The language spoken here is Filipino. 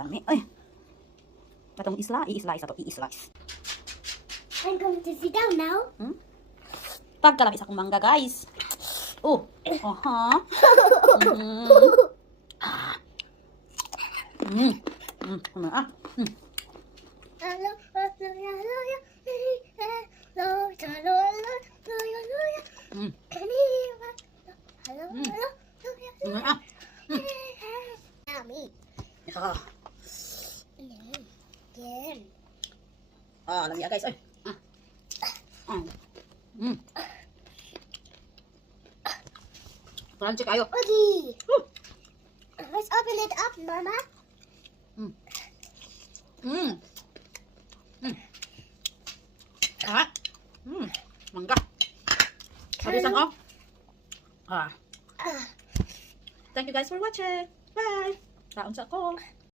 Lami. Ay. Patong isla, i-slice ato, i-slice. I'm going to sit down now. Pagkalami sa akong mangga, guys. Oh. Aha. Hello, Lami guys. Ay. Crunchy kayo. Okay. Let's open it up, Mama. Mangga. Habisan ko. Thank you guys for watching. Bye. Kaon sa ko.